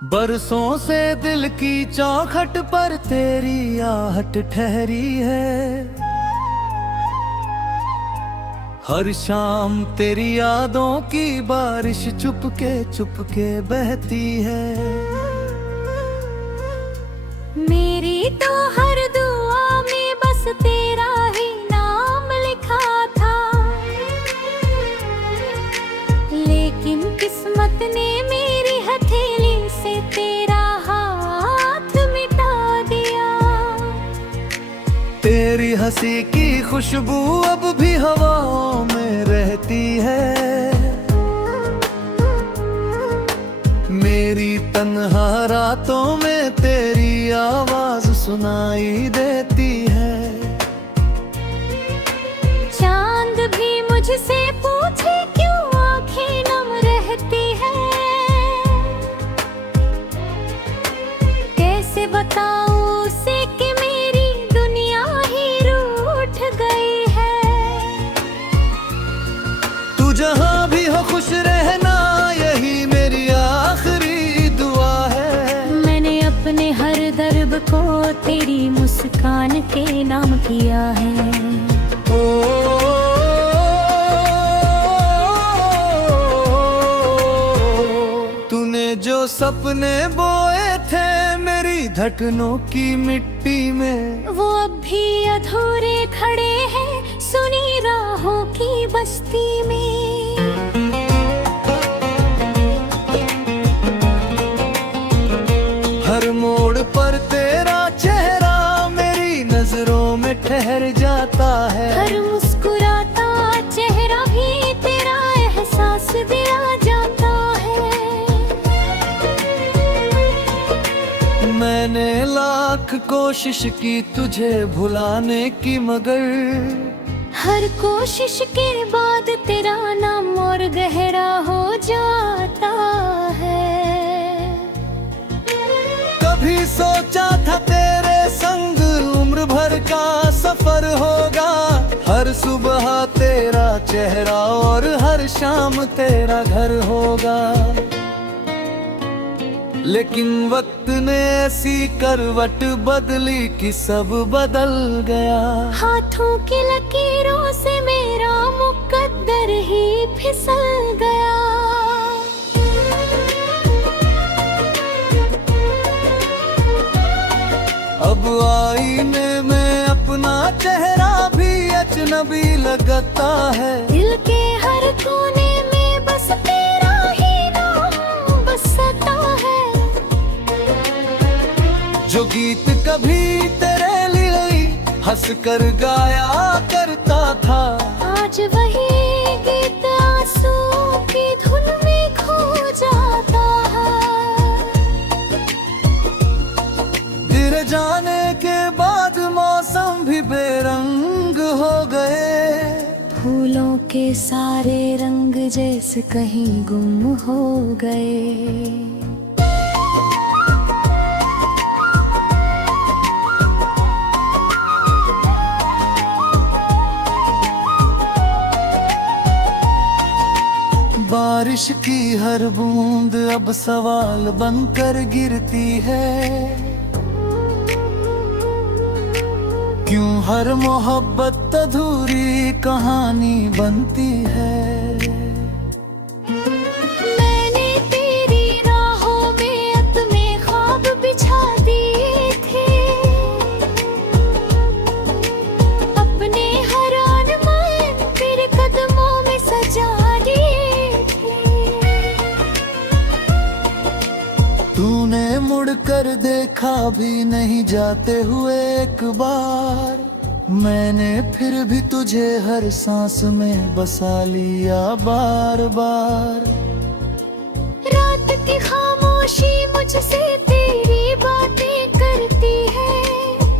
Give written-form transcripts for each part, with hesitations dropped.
बरसों से दिल की चौखट पर तेरी आहट ठहरी है। हर शाम तेरी यादों की बारिश चुपके बहती है। मेरी तो हर दुआ में बस तेरा ही नाम लिखा था, लेकिन किस्मत ने मेरी हथेली से तेरा हाथ मिटा दिया। तेरी हंसी की खुशबू अब भी हवाओं में रहती है। मेरी तन्हा रातों में तेरी आवाज सुनाई देती है। चांद भी मुझसे पूछे क्यों आंखें नम रहती है। कैसे बताऊं उसे कि मेरी दुनिया ही रूठ गई है। तू जहां भी हो खुश रहना, यही मेरी आखिरी दुआ है। मैंने अपने हर दर्द को तेरी मुस्कान के नाम किया है। ओ, तूने जो सपने बोए थे मेरी धड़कनों की मिट्टी में, वो अब भी अधूरे खड़े हैं सुनी राहों की बस्ती में। हर मोड़ पर तेरा चेहरा मेरी नजरों में ठहर जाता है। हर मुस्कुराता चेहरा भी तेरा एहसास दिला जाता है। मैंने लाख कोशिश की तुझे भुलाने की, मगर हर कोशिश के बाद तेरा नाम और गहरा हो जाता है। कभी सोचा था तेरे संग उम्र भर का सफर होगा। हर सुबह तेरा चेहरा और हर शाम तेरा घर होगा। लेकिन वक्त ने ऐसी करवट बदली कि सब बदल गया। हाथों की लकीरों से मेरा मुकद्दर ही फिसल गया। अब आईने में अपना चेहरा भी अजनबी लगता है। दिल के हर कोने में बस तेरा ही नाम बसता है। जो गीत कभी तेरे लिए हंस कर गाया करता था, आज वही गीत आंसू की धुन में खो जाता है। तेरे जाने के बाद मौसम भी बेरंग हो गए। फूलों के सारे रंग जैसे कहीं गुम हो गए। बारिश की हर बूंद अब सवाल बनकर गिरती है। क्यों हर मोहब्बत अधूरी कहानी बनती है। मैंने तेरी राहों में अपने ख्वाब बिछा दिए थे। अपने हर अरमान तेरे कदमों में सजा दिए थे। तूने मुड़कर देखा भी नहीं जाते हुए एक बार। मैंने फिर भी तुझे हर सांस में बसा लिया बार बार। रात की खामोशी मुझसे तेरी बातें करती है।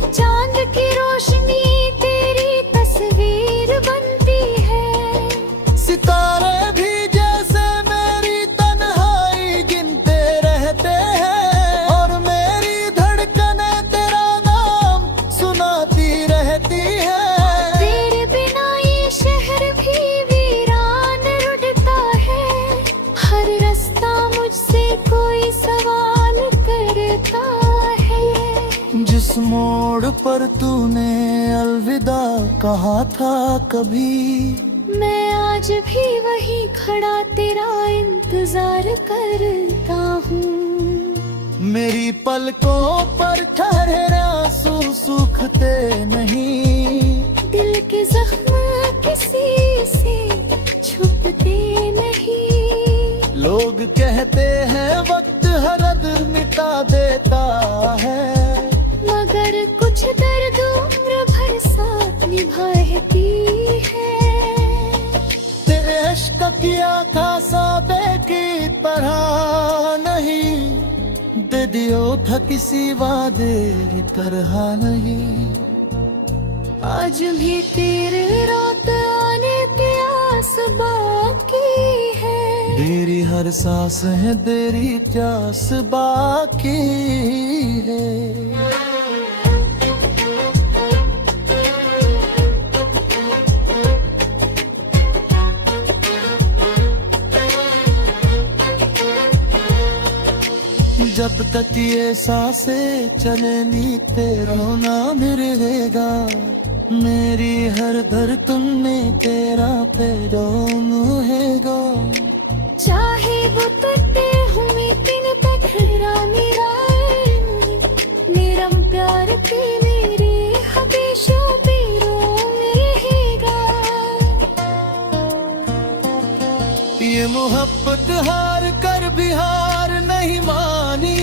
चांद की रोशनी तेरी तस्वीर बनती है। सितारे भी जैसे मेरी तन्हाई गिनते रहते हैं, और मेरी धड़कने तेरा नाम सुनाती रहती है। तेरे बिना ये शहर भी वीरान रुठता है। हर रास्ता मुझसे कोई सवाल मोड़ पर तूने अलविदा कहा था कभी, मैं आज भी वही खड़ा तेरा इंतजार करता हूँ। मेरी पलकों पर ठहरे आंसू सूखते नहीं, दिल के जख्म किसी से छुपते नहीं। लोग कहते हैं वक्त हरद मिटा देता है, मगर कुछ दर्द उम्र भर साथ निभाती है। तेरे इश्क किया था साबे की तरह नहीं, दे दियो था किसी वादे की तरह नहीं। आज भी तेरे रात आने के आस बाकी है, तेरी हर सांस है तेरी प्यास बाकी है। जब तक ये सांसें चलेंगी तेरा नाम रहेगा, मेरी हर धड़कन में तेरा पैगाम रहेगा। चाहे वो तटे हुए तीन पत्थरा मेरा प्यार के मेरे हमेशा बेरोम रहेगा। ये मोहब्बत हार कर भी हार नहीं मानी,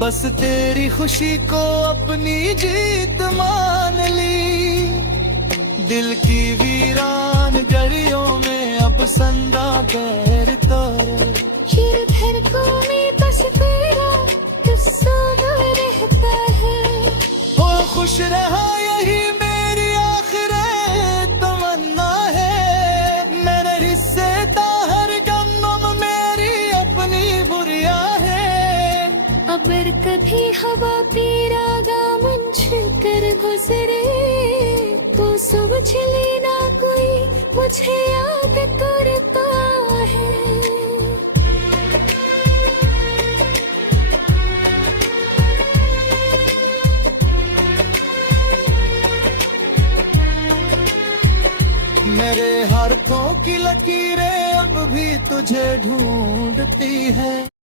बस तेरी खुशी को अपनी जीत मान ली। दिल की वीरान गलियों में अब संदा पैर तारे, फिर धड़कों में बस तेरा किस्सा रहता है। हो खुश रहा यही मेरी आखिरी तमन्ना है, मेरे हिस्से ता हर गम मेरी अपनी बुरिया है। अगर कभी हवा तेरा दामन छूकर गुजरे, तो समझ लेना कोई मुझे याद करता है। मेरे हाथों की लकीरें अब भी तुझे ढूंढती है,